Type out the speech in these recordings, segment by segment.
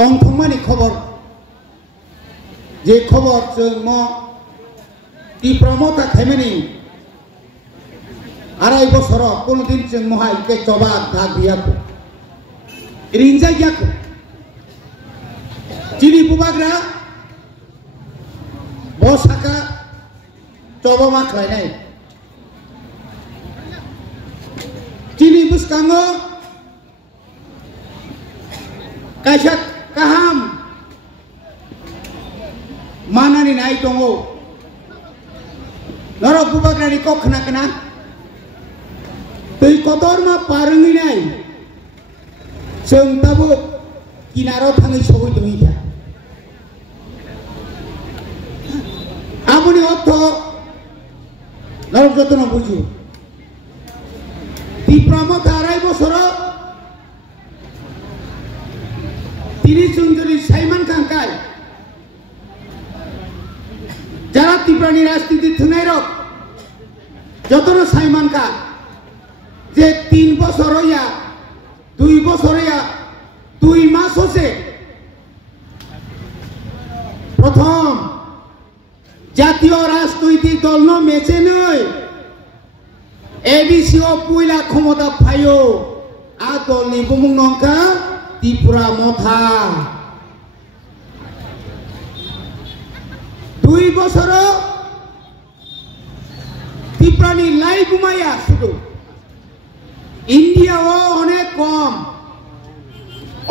tongthongmani khobor je khobor जों mo Tipramo ta khaimani arai bosoro konotin जों mohai ke coba dagiyaku rinjagiyaku chini bubagra bosaka coba ma khlainai chini buskango kasak kaham manani nai tongo norok bubagrani kok kena tei kotor ma parengi nai जों दाबो किनाराव थाङै सबै दंया आबुनि अर्थ नरक जतन बुझु Tipramo arai bosoro তিনি সুন্দরী সাইমান খানকাই যারা ত্রিপুরানি রাজনীতি থুনাই রক যতন সাইমান খা যে 3 বছর হইয়া 2 বছর হইয়া 2 মাস হচ্ছে প্রথম জাতীয় রাজনৈতিক দল ন মেচে নয় এডিসি ও পুইলা ক্ষমতা ফাইও আ দলনি বুমুং নংকা Tripura Motha 2 বছর ত্রিপুরানি লাই বুমাইয়া শুধু ইন্ডিয়াও অনেক কম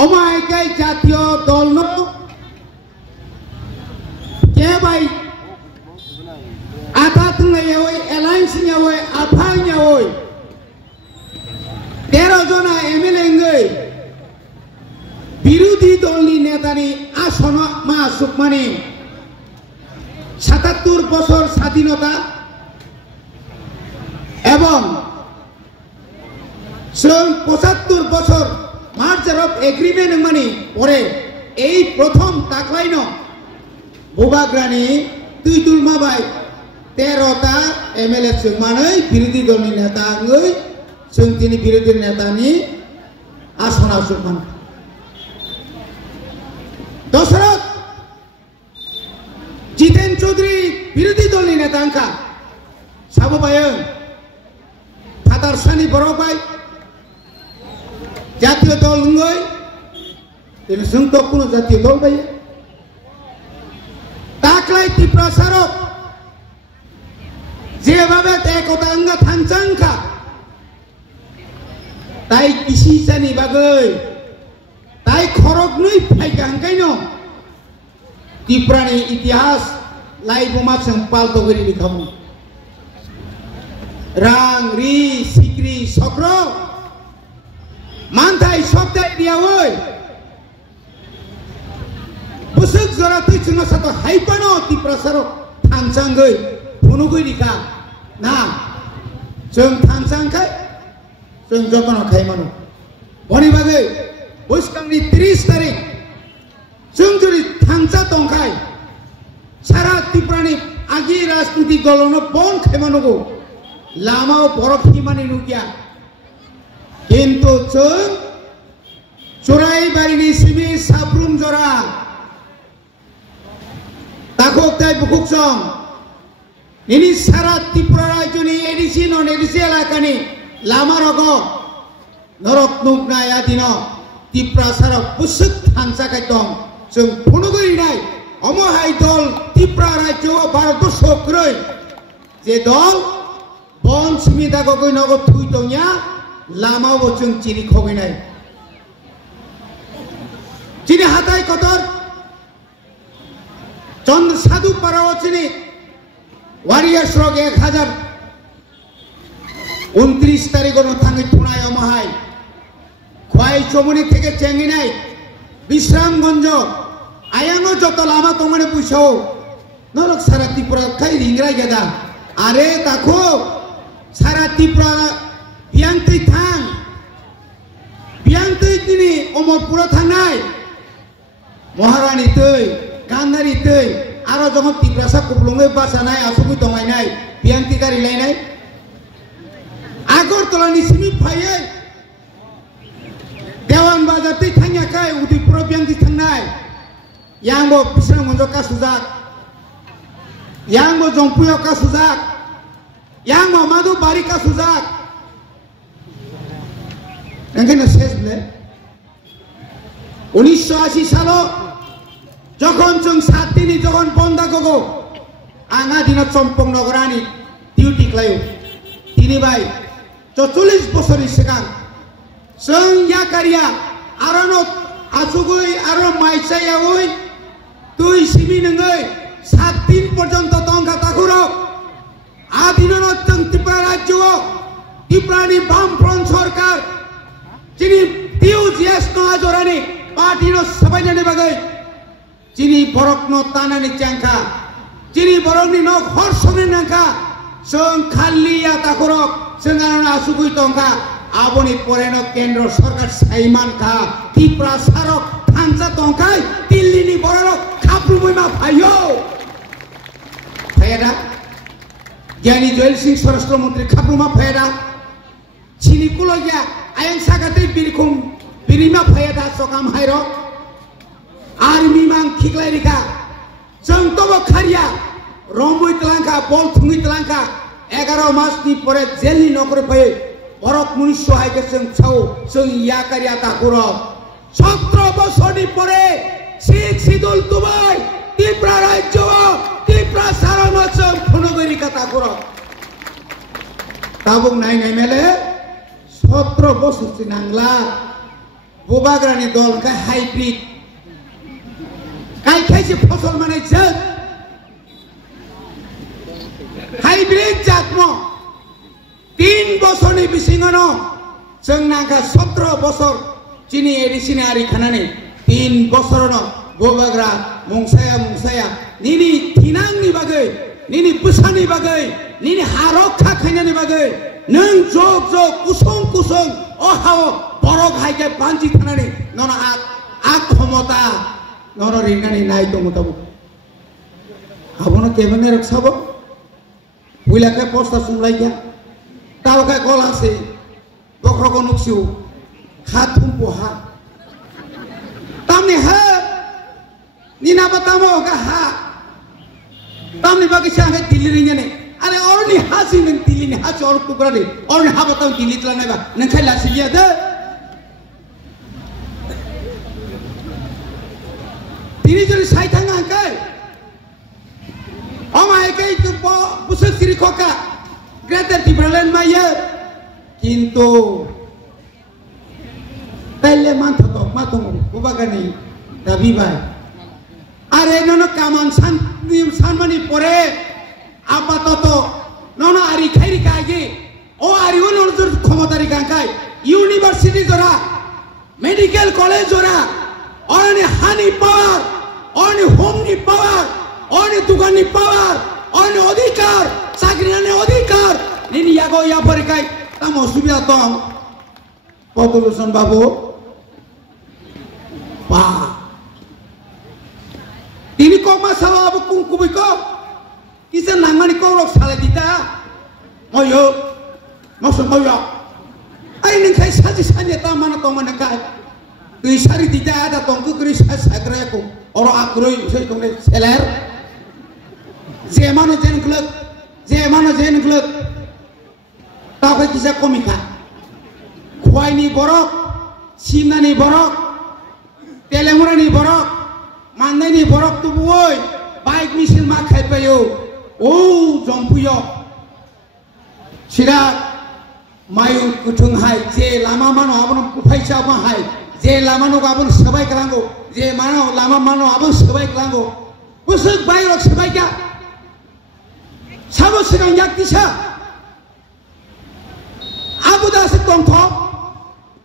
অমায়িকাই জাতীয় দল ন কে ভাই আধা তুঙ্গাইয়া ওই অ্যালায়েন্স নিয়া ওই আফাই নিয়া ওই 13 জনা এমএলএ গই বিরোধী দলনি নেতানি আসন মা সুকমানি 77 বছর স্বাধীনতা এবং 75 বছর মার্জার অফ এগ্রিমেন্ট মানে পরে এই প্রথম তাকলাইন বুবাগ্রানি তুই তুলমা ভাই 13টা এমএলএ সুকমাनै বিরোধী দলনি নেতা গই जों তিনি বিরোধী নেতানি আসন সুকমান দশরথ জিতেন চৌধুরী বিরোধী দলনি নেতা সাবুবায়ন ফাদার সানি বড়বাই জাতীয় দল নয় তিনি সংত কোন জাতীয় দল বাই তাকলাই ত্রিপুরা সারক যেভাবে একতা আঙ্গা থানচাংখা তাই কৃষি চানি বাগৈ তাই খরক নই ফাইকা হাঙ্কাইন ত্রিপুরানি ইতিহাস লাইবমা जों पाल्टगरि लिखामु रां रि सिक्रि सक्र मानथाय सप्ताय दियावै बुसुक जरा तै जों साथ हाइपानो त्रिपुरा सारक थांचांगै फुनुगै लिखा ना जों थांचांखाय जों जतन खाइमानो बनि बागै बैसागनि 30 तारिख जों जुदि थांचा दंखाय सारा त्रिपुरानि आगि राजनीतिक दलनो बन खाइमानगौ लामाव बरफ हिमानि नुगिया किन्तु जों जराइबारिनि सिबि साब्रुम जरा ताखोक्ताय बुकुकजों इनि सारा त्रिपुरा राज्यनि एडिसि नन एडिसि एलाकानि लामा रग नरक नुगनाय आदिनो ত্রিপুরা সারক বুসুক থানচাকাই দं जों फुनुगैनाय अमहाय दल ত্রিপুরা রাজ্য ভারতবর্ষ क्रय जे दल बन सुबिदा गगै नग थुइ दंया लामाव जों चिरि खगैनाय चिनि हाथाय कतर चंद्र साधु पाराव चिनि वारिया श्रग 1029 तारिखनो थाङै थुनाय अमहाय खय चमनी থেকে চেঙ্গিনাই বিশ্রামগঞ্জ আয়ানো যত লামা তোমারে পুইছো নরক সারা ত্রিপুরা খাই রিংরাই গেদা আরে তাকো সারা ত্রিপুরা বিয়াংতৈ থাং বিয়াংতৈ তিনি অমরপুরা থানাই মহারানী তৈ গান্ধারী তৈ আরো যখন ত্রিপুরা সা কুবলুঙে বাসানাই আসুকুই দমাইনাই বিয়াংতি গাড়ি লাইনাই আগরতলানি সিমি ফাইयै देवान बाजार तै थांयाखै उदयपुराव बियांति थांनाय yang bo pisang monjok ka sujak, yang bo jongpuyo ka sujak, yang bo madu bari ka sujak. Engkau শেষ নে 1980 সালো যখন जों 7 দিনই যখন বন্ধ গগো আঙা দিন চম্পং নগরানি ডিউটি ক্লাইও তিনি ভাই 44 বছর সিগাং जों याकारिया आरो आसुगुई आरो माइसायावै তুই সিমি নঙ্গই 7 দিন পর্যন্ত তংকা তাকুরক আদিনন जों ত্রিপুরা রাজ্য ত্রিপুরানি বামফ্রন্ট সরকার যিনি টিউজিএস নজরানি পার্টিনো সবাইনানি বাগৈ যিনি বরকনো তানানি চাংখা যিনি বরকনি ন হরসনি নাংখা जों খালিয়া তাকুরক जों আরনা আসুগুই তংকা aboni poreno kendro sarkar saiman ka Tripura sarok thansa tongkai Delhi ni borok khaprumoi ma phayo phayada Gyani Joel Singh Swarashtra Mantri khapruma phayada chini kuloya ayang sagate birikum birima phayada sokam hairo army mang khiklai rika जों tobo kharia romboi tlangka bol thungi tlangka 11 mas ni pore jail ni nokore phaye বরক মুনিশ হাইকে जों ছাও जों ইয়াকারিয়া তাকুরক 17 বছরনি পরে শিখ সিদুল তুবাই ত্রিপুরা রাজ্য ত্রিপুরা সারানো जों ফনগরি কথা করক তাবুক নাই নাই মেলে 17 বছর নাংলা বুবাগ্রানি দল কা হাইব্রিড কাই খাইছে ফসল মানে जों হাইব্রিড জাতমো 3 বছরনি বিসিঙনো जों नांखा 17 বছর চিনি এডিসিনে আরি খানানি 3 বছরনো গোবাগ্রা মুংসায়া নিনি থিনাংনি বাগৈ নিনি পুসানি বাগৈ নিনি হারক্ষা খাইনানি বাগৈ নং জগ কুসং অহাও বরক হাইকে পাঞ্জি থানানি নন আক ক্ষমতা নর রিনানি নাই দমতাবো আবনো কেমনে রক্ষাবো বুইলাকে Posta সুমলাইয়া tahu kayak kolah sih, bokro nuksiu, hatum poha, tamni ha, ni napa tamu ka ha, tamni bagi siapa dilirinya nih, ada orang ni hasil nih dilir nih hasil orang tu berani, orang ni apa tahu dilir telan apa, nengkai lasi dia tu, ini jadi saya tengah kai, orang ayah itu pusat siri koka. Greater Timberland Maya Kinto Tele Mantato Matung Ubagani Tabibai Are nono kaman sanmani pore Apatoto nono ari khairi kage O ari uno khomotari kankai University jora Medical college jora Oni hani power Oni homni power Oni dukani power Oni odhikar Sagrina odhikar nini yago ya parikai tamo subia tong potulusan babu pa ini kok masalah abu kungkubi kok kisa nangani kok rok sale dita moyo maksud moyo ay ning kai saji sanya tamana tomana kai tu sari dita ada tongku kri sagre ko oro akroi sei tong seler zemano jen kluk Zemana jen kluk tahu kisah komika kuai ni borok Cina ni borok Telemura ni borok Mandai ni borok tu boy baik misil makai payo oh jompuyo sira mayu kutung hai je lama mano abon kupai siapa hai je lama no abon sebaik kelango je mano lama mano abon sebaik kelango busuk baik rok sebaik ya Sabo sedang yak tisha Abu das tongtho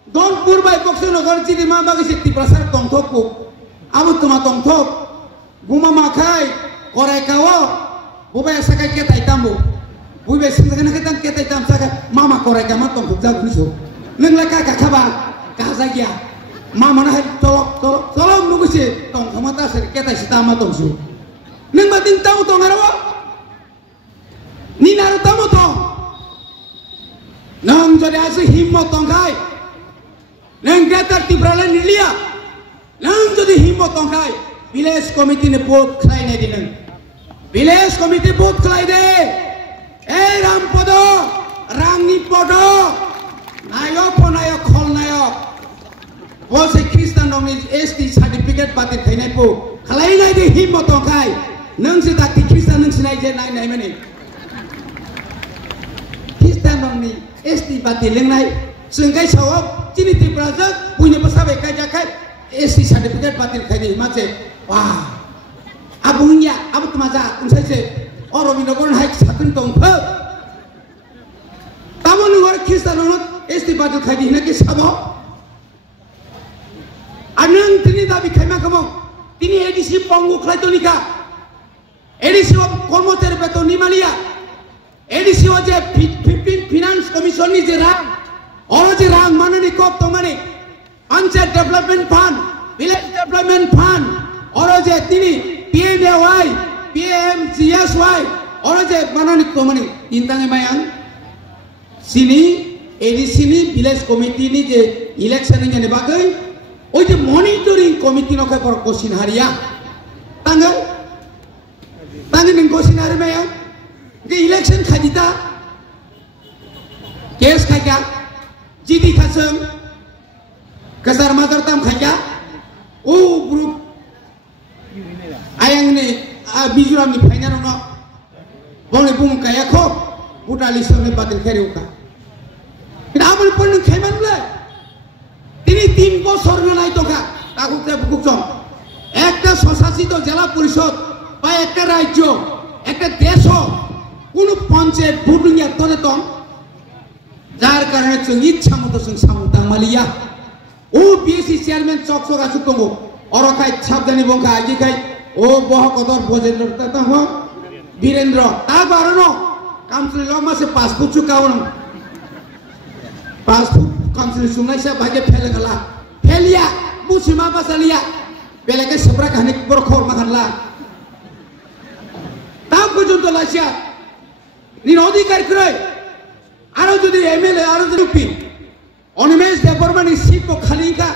Don purbai bokso nagar chidi ma bagi se Tiripura tongtho ko Abu tuma tongtho guma makai korai kawo bubai sakai ketai tambu bubai singkana ketang ketai tam sakai mama korai kama tongtho jago niso neng laka kakaba kazagya mama na tolong nugu se tongtho mata se ketai sitama tongso neng batin tamu tongarawa ni naru tamu tong nang jadi asih himmot tongkai nang Greater Timberland nilia nang jadi himmot tongkai village committee ne vote khlai ne dinang village committee vote khlai de ei rampodo rangni podo nayok ponayok khol nayok bose Christian dong ST certificate patit thainai pu khlai nai de himot kai nang si tak Christian nang sinai je nai nai mani Christian dong ni ST patit lengnai sengkai sawab chini Tripura jak punya pesabai kai jakai ST certificate patit khaini mace wah abungnya abu temaja unsai se orobinogor hai satun tong phak tamon ngor Christian dong ST patit khaini na ke sabo anang tini dabi khaima kamong tini ADC pongu khlai tonika ADC কর্মচারী বেতন নিমালিয়া ADC যে 15 finance commission ni je rang oro je rang manani kop to mani panchayat development fund village development fund oro je tini PMAY PMGSY oro je manani to mani tintange mayang sini ADC ni village committee ni je election ni ne bagai oi je monitoring committee no kai por kosin haria tanggal ning kosin hari maya ke election khajita case khaja jidi khasam kasar matar tam khaja o group ayang ni bijuram ni final no bole bum kaya kho putali sone batil kheri uka কিন্তু আমার পণ্য খাইমান বলে তিনি 3 বছর নাই টাকা কাকুতে বুকুকম একটা স্বশাসিত জেলা পরিষদ বা একটা রাজ্য একটা দেশ কোন পঞ্চায়েত ভোটিংয়া তনে তম যার কারণে जों ইচ্ছা মতো जों সামুতাং মালিয়া ও বিএসসি চেয়ারম্যান চকচক আসু দङ অরখাই সাবধানি বংখা আগিখাই ও বহকদর বজেন্দ্র তাতাহ বীরেন্দ্র তা বারনো কাউন্সিল মাসে পাসবুক চুকাওন পাসবুক কাউন্সিল সুনাইসা ভাগে ফেলেগলা ফেলিয়া বুসিমা বাসালিয়া বেলেগে সেবরা কাহিনী বরখর মাখানলা তাম পর্যন্ত লাইসিয়া নিন অধিকার করে আরো যদি এমএলএ আরো যদি পি অনিমেষ দেববর্মানি সিট কো খালিকা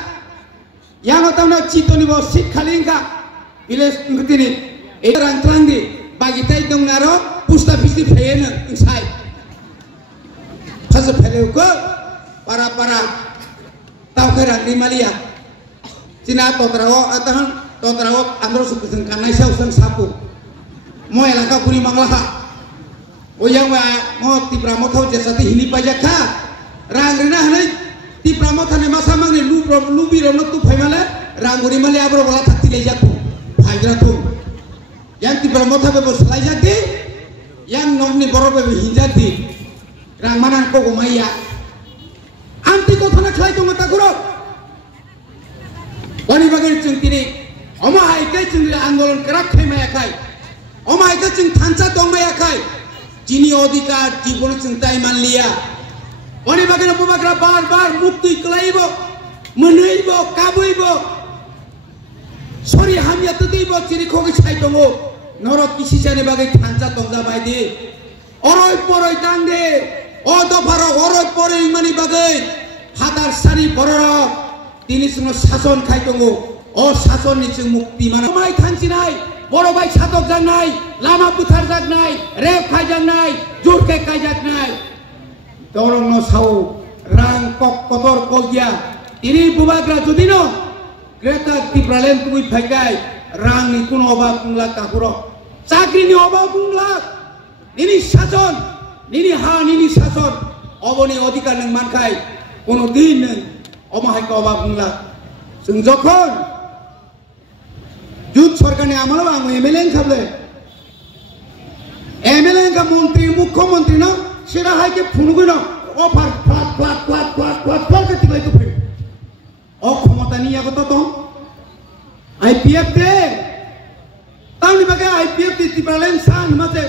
ইয়ানো তামনা চিতনিব সিট খালিকা ভিলেজ তিনি এই রাংত্রাংদি বাগিতাই দংনারো পুস্তা পিস্তি ফেয়েন ইনসাই ফাসে ফেলেউকো para tauke rangni malia cina totrawo atahan totrawo andro sukeseng kanai sausang sapu mo elaka puri manglaha oyang wa mo ti pramothau jesati hini pajaka rangrina hanai ti pramothane masamang ni lubi rom tu phaimale ranguri mali abro bola thakti lejaku bhaigra tu yang ti pramotha be boslai jati yang nomni borobe hinjati rangmanan ko gomaya anti কথা না খাই তোমা তাকুরো বনি বাগের চিং তিনি অমাই কে চিং আন্দোলন করা খাইমায়া খাই অমাই কে চিং থানচা দংমায়া খাই যিনি অধিকার জীবন চিন্তাই মানলিয়া বনি বাগের উপবাগরা বারবার মুক্তি কলাইব মনইব কাবইব সরি হামিয়া তদিব চিরি খগি ছাই দङ নরক কিসি জানে বাগে থানচা দংজা বাইদি অরই পরই দাংদে ও দফার অরই পরই মানি বাগে হাতার সারি বড় তিনি সঙ্গে শাসন খাই দङ ও শাসন নিচে মুক্তি মানে মাই থানছি নাই বড় ভাই ছাতক যাক নাই লামা বুথার যাক নাই রেপ খাই যাক নাই জোরকে খাই যাক নাই দরং ন সাও রাং কক কতর কগিয়া তিনি বুবাগ্রা যদি ন গ্রেটা ত্রিপুরালেন তুমি ফাইগাই রাং নি কোন অভাব কুংলা কাকুর চাকরি নি অভাব কুংলা নিনি শাসন নিনি হা নিনি শাসন অবনি অধিকার নং মানখাই কোনো দিন নং অমাহাই অভাব কুংলা जों যখন जुट सरकारनि आमलाव आं एमएलए खाबले एमएलए का मंत्री मुख्यमंत्री न सेरा हाय के फुनुगन offer flat flat flat flat flat flat के तिगलाई तो फिर ओ क्षमता नि यागत तो आईपीएफ दे ताउनि बागे आईपीएफ ति तिब्रालेन सान मासे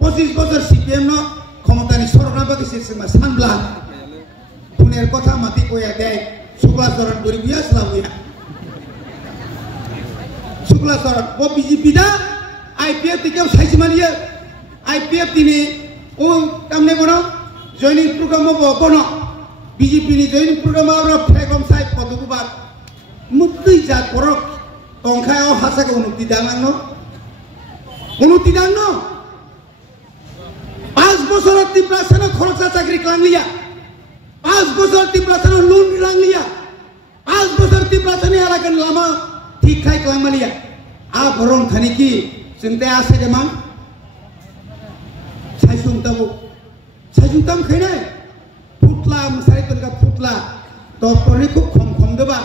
25 বছর সিপিএম न क्षमता नि सरना बागे सेमा सानब्ला पुनेर কথা माति কইয়া দেয় শুক্লা চরণ করি বিয়া সালামিয়া শুক্লা চরণ ও বিজেপি দা আইপিএফ থেকে সাইজি মালিয়ে আইপিএফ তিনি ও কামনে বনো জয়নিং প্রোগ্রাম বনো বিজেপি নি জয়নিং প্রোগ্রাম আর ফ্লেগম সাইড পদকুবা মুক্তি জাত পরক tongkhayo hasaka unuti dangno 5 বছর তিপ্রাসানো খরচা চাকরি ক্লাংলিয়া 5 বছর তিপ্রাসানো লোন ক্লাংলিয়া 5 বছর তিপ্রাসানি এলাকান লামা ঠিক খাই ক্লাংমালিয়া আ বরং খানি কি চিন্তা আছে যেমন সাইসুমতাম খাইনাই ফুটলা মুসারি তনকা ফুটলা দপ্তরনি খুব খম দেবা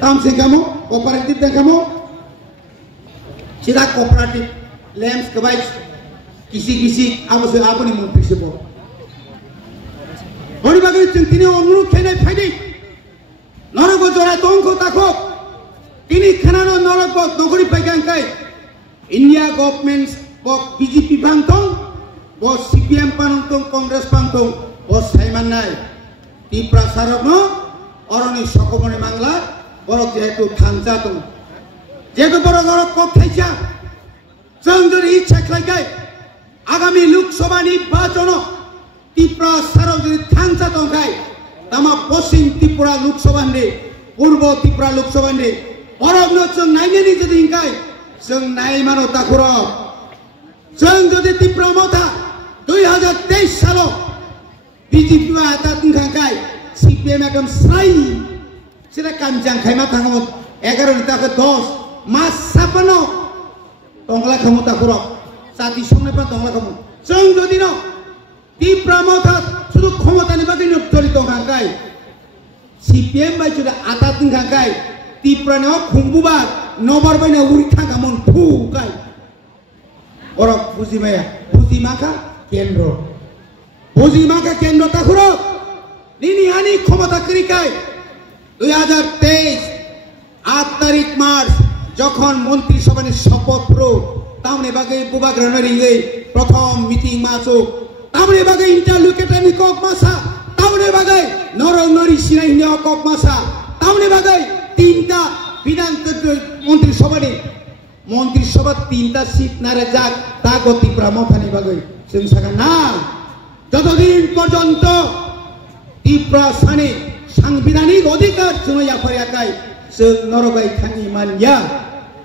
তামসে কামো কোঅপারেটিভ দেখামো সিধা কোঅপারেটিভ ল্যাম্পস কবাই kisi abose apani mungkin sebo. Orang bagi centini onuru kena faydi. Norok bojora tongko takok. Ini kenano norok bot nogori pegang kai. India government bot BJP bangtong, bot CPM panongtong, Kongres bangtong, bot Saiman nai. Di prasarokno oroni sokobone mangla, borok jetu thansa tong. Jetu borok kok thaisa. Jangjori check lai আগামী লোকসভা নির্বাচন ত্রিপুরা সারো যদি থাংসা তংখাই তামা পশ্চিম ত্রিপুরা লোকসভা নে পূর্ব ত্রিপুরা লোকসভা নে অরগ্ন जों নাইনেনি যদি Inkai जों নাইমানো তাখর जों যদি ত্রিপুরা মথা 2023 সাল বিজেপি আতা তংখাই সিপিএম একদম স্রাই সেটা কামজাং খাইমা থাঙ্গামো 11 টাকা 10 মাস 56 তংলা খামো Takhar Sati songnya pak tonglah kamu. Song jadi no. Di pramotha sudah khomota ni bagi nyop curi tongkang kai. CPM bay sudah atat tongkang kai. Di prano khumbubar nomor bay na uri thang kamun pu kai. Orang puji maya, puji maka kendro. Puji maka kendro takuro. Nini hani khomota kiri kai. 2023 8 তারিখ March যখন মন্ত্রিসভার শপথ পুরো তামনে বাগে বুবাগ্রহণ রিঙ্গে প্রথম meeting মাসো তামনে বাগে ইন্টারলোকেটর cock মাসা তামনে বাগে নরং নরি সিনাই নে কক মাসা তামনে বাগে তিনটা বিধান মন্ত্রিসভা তিনটা সিট নারে যাক তা গতি প্রামথানি বাগে जों সাকা না যতদিন পর্যন্ত ত্রিপুরা সানে সাংবিধানিক অধিকার जों याफारियाखाय जों नरगाय थाङि मानिया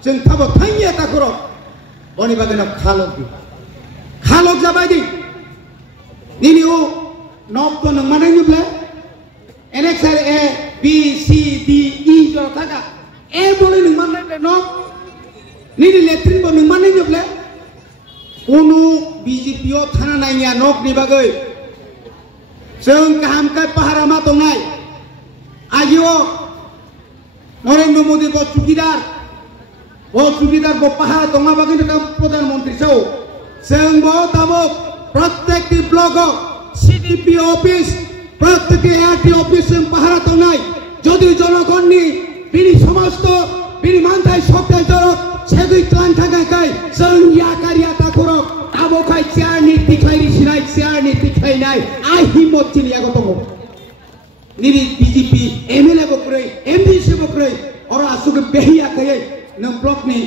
जों थाबो थाङिया Takhar Oni bagian khalok jabai di, ini nok tu nang mana nyuble, NXL A B C D E jauh taga, boleh nang mana nok, ini letrin boleh nang mana nyuble, unu BJP thana nanya nok ni bagai, जों kaham kai paharama tongai, ayo, Narendra Modi buat cukidar. बहुत सुविधार बपहा तंगा बागी ने प्रधानमंत्री सौ संग ताबक प्रत्येक block CDP office प्रत्येक आरटी ऑफिस में पहारा तंगाई जदि जनगणनी बिनी समस्त बिनी मानथाय सप्ताह जरक सेगुई क्लान थागाय जों या कारिया ताखरो ताबखाय चार नीति खायरि सिनाय चार नीति खायनाय आ हिम्मत चिनिया गतंगो निरि बीजेपी एमएलए बक्रै एमडीसी बक्रै और आसुके बेहिया कयै nang blok ni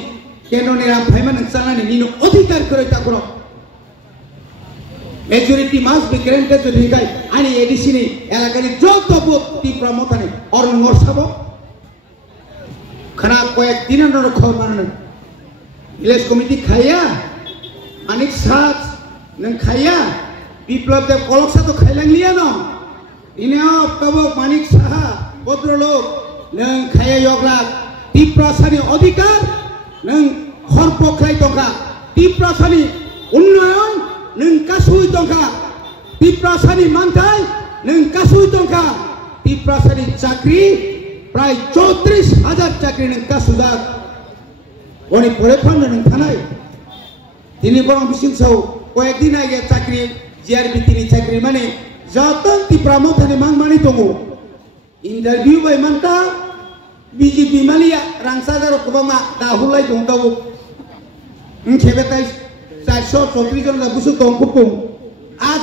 keno ni ram phaiman nang sana ni nino odhikar kore takro majority must be granted to the guy ani edc ni elaka ni joto boti pramotani or ngor sabo khana koek dinan ro khor manan village committee khaya anik sat nang khaya biplab dev kolok sa to khailang liya no ini tabo manik saha bodrolok nang khaya yogla ত্রিপুরাসানি অধিকার নং খরপখাই টঙ্কা ত্রিপুরাসানি উন্নয়ন নং কাসুই টঙ্কা ত্রিপুরাসানি মানথাই নং কাসুই টঙ্কা ত্রিপুরাসানি চাকরি প্রায় 34,000 চাকরি নং কাসুজাক অনি পরে ফান্ড নং থানাই তিনি বরং বিশিংসৌ কয়েকদিন আগে চাকরি জিআরবি তিনি চাকরি মানে যতন ত্রিপুরা মথানি মাংমানি দङ ইন্টারভিউ বাই মানতা BJP Malia rangsadar kubama dahulai dong tahu, kebetai 430 jon la busuk dong kupung,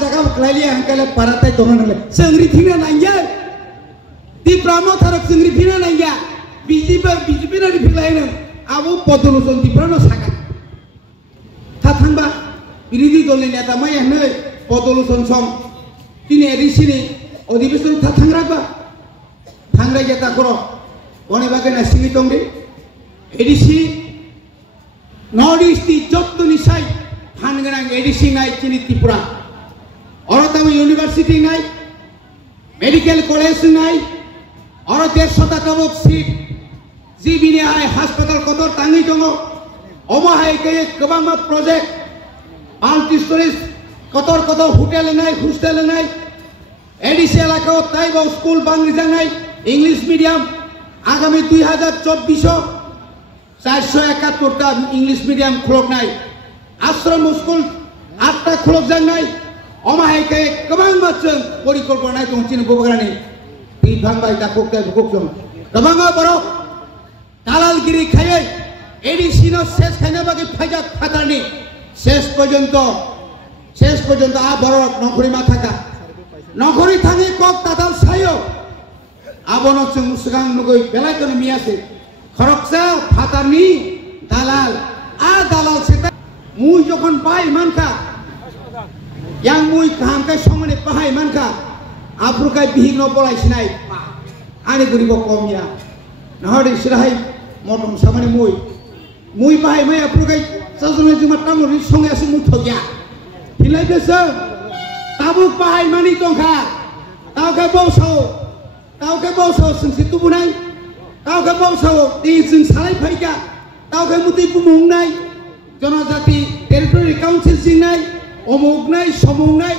jaga kelailia hangkala paratai dongan le, sengri thina nanya, di pramo tharak sengri thina nanya, BJP na di pilainan, abu podoluson di prano saka, tathamba, biridi dolne nyata maya ne podoluson song, tini edisi ni, odibeson tathangraba, thangra jata koro. Oni bagai nasi mitong di, ADC north east जत्तो निसाई थानगोनां ADC नाय चिनि त्रिपुरा अरताम university नाय medical college नाय और 150 seat जीबीनि हाय हास्पिटल कतर तांगि दङ अमाहाय के गोबां प्रोजेक्ट माल्टी स्टोरेज कतर होटेल नाय हॉस्टेल नाय एडिसी एलाकायाव ताइबाव स्कुल बांग्रिजानाय इंग्लिश मीडियम आगामी 2024 471टा इंग्लिश मीडियम खुलनाय आश्रम स्कुल 8टा खुलजानाय अमाहाय के गोबां बाथ्रा परिकल्पना दं चिनि बबगानि बिफांबाय दाखोक्ताय बुकुकजों गोबां बरफ दालालगिरि खायै एडिसी न शेष खायनो बागै फायजा फातारनि शेष पर्यन्त आ बरफ नखरि मा थाका नखरि थाङै कक दादाल सायो आबनो जों सिगां नुगै बेलायखौनो मियासै खरकसा फातारनि दालाल दालाल सेता मुई যখন পাই মানকা yang मुई काहामखाय समने पाहाय मानका आफ्रुखाय बिहिनो बलायसिनाय आनि गुरिबो कमिया नहरि सिराहाय मटम सामाने मुई पाहाय मै आफ्रुखाय साजने जुमा तामुरि संयासि मुथगिया हिलाय गोसो ताबु पाहाय मानि दंखा तावके बौसाव सिंसि तुबुनाय तावके बौसाव दी जों सालाय फायगा तावके मुति बुमुंनाय जनजाति टेरिटरि काउन्सिल सिंनाय अमुगनाय समौनाय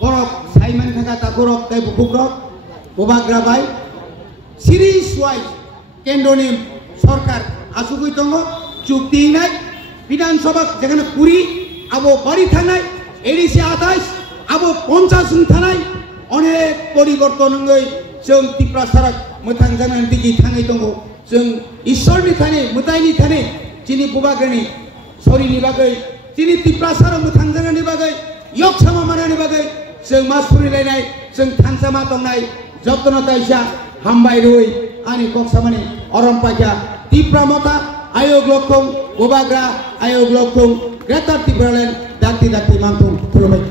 बरफ साइमान थाखा ताखरक ताइ बुकुरक बबाग्राबाय सिरिज वाइज केन्द्रनि सरकार आसुगै दङ चुक्तिनाय विधानसभा जेखाने 20 आबो बारि थानाय एडिसी 28 आबो 50 जों थानाय अनेक परिवर्तन नङै जों त्रिपुरा सारा मोथां जानानै दिगि थाङै दङ जों ईश्वरनि थाने मोदायनि थाने जिनि बबाग्रानि सरिनि बागै जिनि त्रिपुरा सारा मोथां जानानै बागै यक सामा मानानि बागै जों मा सरिलायनाय जों थानसामा दंनाय जतन ताइसा हामबाय रुइ आनि कक्सामानि अरमपाया त्रिपुरा मता आयोग लखं बबाग्रा आयोग लखं ग्रेटर त्रिपुरालेण्ड दाति मानथुम खुलुमबाय।